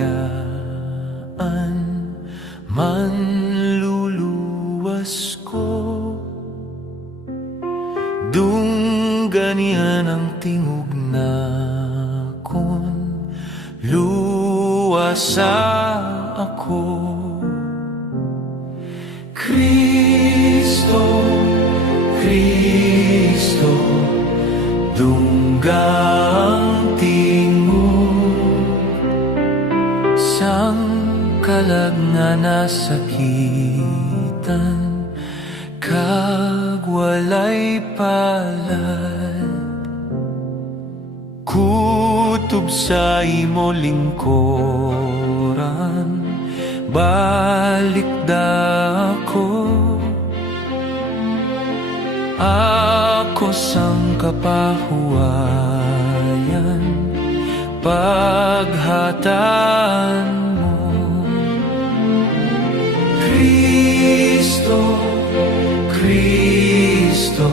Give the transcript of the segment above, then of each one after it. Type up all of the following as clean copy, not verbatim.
kalayaan, manluluwas ko. Dungganian ang tingog na kun luwasa ako. Kristo, Kristo, dunggang tingog, sang kalag nga nasakitan, kag walay palad. Kutob sa imo lingkoran, balik dako. Ako sang kapahuayan, paghatan mo. Kristo, Kristo,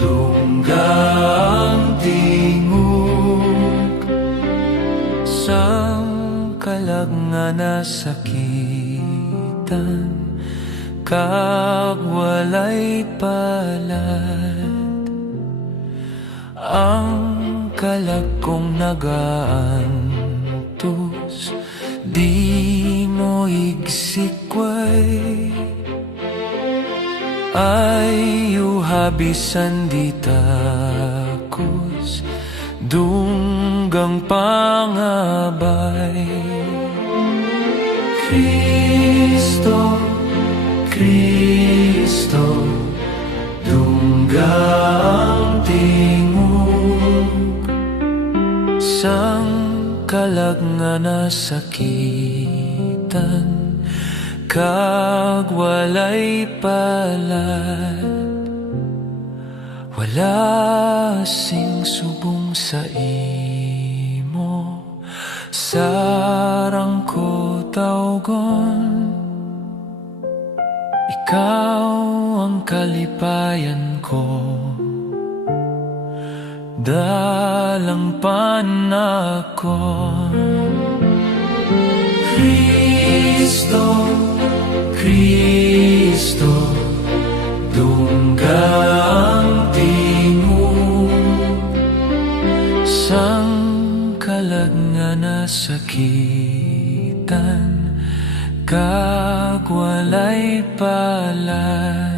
dunggang tingog, sang kalag nga nasakitan, kag walay palad. Ang kalag kong nagaantos, di mo igsikway, ayu habisan di takos, dunggang pangabay. Kristo, Kristo, dunggang tingog, sang kalag nga nasakitan, kag walay palad. Wala sing subong sa imo, sarang ko tawgon. Ikaw ang kalipayan ko, dalang panakon. Kristo, Kristo, dunggang tingog, sang kalag nga nasakitan, kag walay palad.